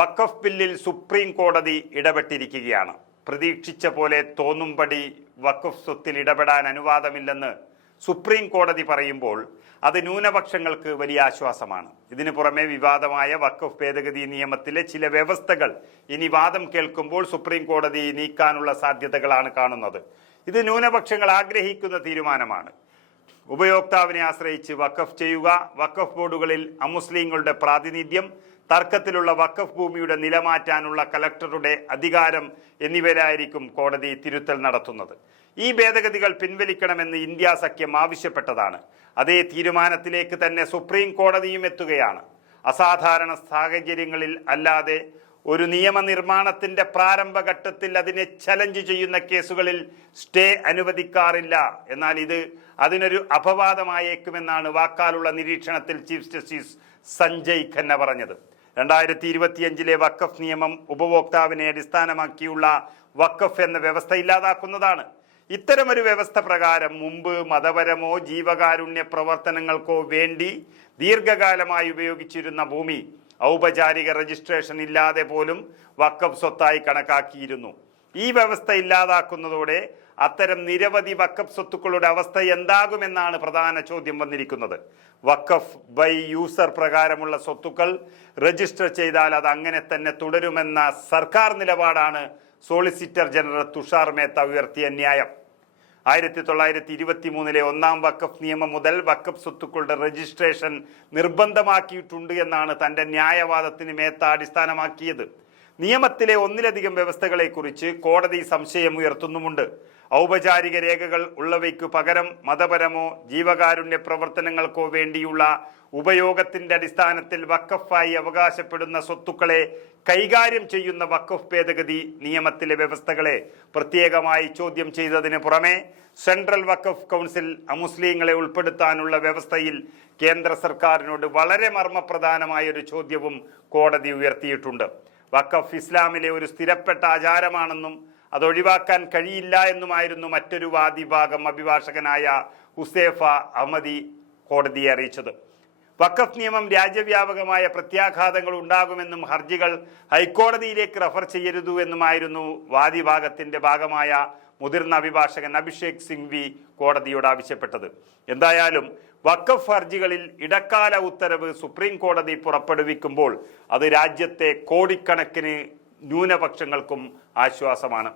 വഖഫ് ബില്ലിൽ സുപ്രീം കോടതി ഇടപെട്ടിരിക്കുകയാണ്. പ്രതീക്ഷിച്ച പോലെ തോന്നുംപടി വഖഫ് സ്വത്തിൽ ഇടപെടാൻ അനുവാദമില്ലെന്ന് സുപ്രീം കോടതി പറയുമ്പോൾ അത് ന്യൂനപക്ഷങ്ങൾക്ക് വലിയ ആശ്വാസമാണ്. ഇതിനു പുറമെ വിവാദമായ വഖഫ് ഭേദഗതി നിയമത്തിലെ ചില വ്യവസ്ഥകൾ ഇനി വാദം കേൾക്കുമ്പോൾ സുപ്രീം കോടതി നീക്കാനുള്ള സാധ്യതകളാണ് കാണുന്നത്. ഇത് ന്യൂനപക്ഷങ്ങൾ ആഗ്രഹിക്കുന്ന തീരുമാനമാണ്. ഉപയോക്താവിനെ ആശ്രയിച്ച് വഖഫ് ചെയ്യുക, വഖഫ് ബോർഡുകളിൽ അമുസ്ലിങ്ങളുടെ പ്രാതിനിധ്യം, തർക്കത്തിലുള്ള വഖഫ് ഭൂമിയുടെ നില മാറ്റാനുള്ള കലക്ടറുടെ അധികാരം എന്നിവയിലായിരിക്കും കോടതി തിരുത്തൽ നടത്തുന്നത്. ഈ ഭേദഗതികൾ പിൻവലിക്കണമെന്ന് ഇന്ത്യ സഖ്യം ആവശ്യപ്പെട്ടതാണ്. അതേ തീരുമാനത്തിലേക്ക് തന്നെ സുപ്രീം കോടതിയും എത്തുകയാണ്. അസാധാരണ സാഹചര്യങ്ങളിൽ അല്ലാതെ ഒരു നിയമനിർമ്മാണത്തിന്റെ പ്രാരംഭഘട്ടത്തിൽ അതിനെ ചലഞ്ച് ചെയ്യുന്ന കേസുകളിൽ സ്റ്റേ അനുവദിക്കാറില്ല. എന്നാൽ ഇത് അതിനൊരു അപവാദമായേക്കുമെന്നാണ് വാക്കാലുള്ള നിരീക്ഷണത്തിൽ ചീഫ് ജസ്റ്റിസ് സഞ്ജയ് ഖന്ന പറഞ്ഞത്. 2025 വഖഫ് നിയമം ഉപഭോക്താവിനെ അടിസ്ഥാനമാക്കിയുള്ള വഖഫ് എന്ന വ്യവസ്ഥ ഇല്ലാതാക്കുന്നതാണ്. ഇത്തരമൊരു വ്യവസ്ഥ പ്രകാരം മുമ്പ് മതപരമോ ജീവകാരുണ്യ പ്രവർത്തനങ്ങൾക്കോ വേണ്ടി ദീർഘകാലമായി ഉപയോഗിച്ചിരുന്ന ഭൂമി ഔപചാരിക രജിസ്ട്രേഷൻ ഇല്ലാതെ പോലും വഖഫ് സ്വത്തായി കണക്കാക്കിയിരുന്നു. ഈ വ്യവസ്ഥ ഇല്ലാതാക്കുന്നതോടെ അത്തരം നിരവധി വഖഫ് സ്വത്തുക്കളുടെ അവസ്ഥ എന്താകുമെന്നാണ് പ്രധാന ചോദ്യം വന്നിരിക്കുന്നത്. വഖഫ് ബൈ യൂസർ പ്രകാരമുള്ള സ്വത്തുക്കൾ രജിസ്റ്റർ ചെയ്താൽ അത് അങ്ങനെ തന്നെ തുടരുമെന്ന സർക്കാർ നിലപാടാണ് സോളിസിറ്റർ ജനറൽ തുഷാർ മേത്ത ഉയർത്തിയ ന്യായം. 1923 ഒന്നാം വഖഫ് നിയമം മുതൽ വഖഫ് സ്വത്തുക്കളുടെ രജിസ്ട്രേഷൻ നിർബന്ധമാക്കിയിട്ടുണ്ട് എന്നാണ് തന്റെ ന്യായവാദത്തിന് മേത്ത അടിസ്ഥാനമാക്കിയത്. നിയമത്തിലെ ഒന്നിലധികം വ്യവസ്ഥകളെക്കുറിച്ച് കോടതി സംശയമുയർത്തുന്നുമുണ്ട്. ഔപചാരിക രേഖകൾ ഉള്ളവയ്ക്കു പകരം മതപരമോ ജീവകാരുണ്യ പ്രവർത്തനങ്ങൾക്കോ വേണ്ടിയുള്ള ഉപയോഗത്തിന്റെ അടിസ്ഥാനത്തിൽ വഖഫായി അവകാശപ്പെടുന്ന സ്വത്തുക്കളെ കൈകാര്യം ചെയ്യുന്ന വഖഫ് ഭേദഗതി നിയമത്തിലെ വ്യവസ്ഥകളെ പ്രത്യേകമായി ചോദ്യം ചെയ്തതിന് പുറമെ സെൻട്രൽ വഖഫ് കൗൺസിൽ അമുസ്ലിങ്ങളെ ഉൾപ്പെടുത്താനുള്ള വ്യവസ്ഥയിൽ കേന്ദ്ര സർക്കാരിനോട് വളരെ മർമ്മപ്രധാനമായ ഒരു ചോദ്യവും കോടതി ഉയർത്തിയിട്ടുണ്ട്. വഖഫ് ഇസ്ലാമിലെ ഒരു സ്ഥിരപ്പെട്ട ആചാരമാണെന്നും അത് ഒഴിവാക്കാൻ കഴിയില്ല എന്നുമായിരുന്നു മറ്റൊരു വാദിഭാഗം അഭിഭാഷകനായ ഹുസൈഫ അഹമ്മദി കോടതിയെ അറിയിച്ചത്. വഖഫ് നിയമം രാജ്യവ്യാപകമായ പ്രത്യാഘാതങ്ങൾ ഉണ്ടാകുമെന്നും ഹർജികൾ ഹൈക്കോടതിയിലേക്ക് റഫർ ചെയ്യരുതു എന്നുമായിരുന്നു വാദിഭാഗത്തിന്റെ ഭാഗമായ മുതിർന്ന അഭിഭാഷകൻ അഭിഷേക് സിംഗ്വി കോടതിയോട് ആവശ്യപ്പെട്ടത്. എന്തായാലും വഖഫ് ഹർജികളിൽ ഇടക്കാല ഉത്തരവ് സുപ്രീം കോടതി പുറപ്പെടുവിക്കുമ്പോൾ അത് രാജ്യത്തെ കോടിക്കണക്കിന് ന്യൂനപക്ഷങ്ങൾക്കും ആശ്വാസമാണ്.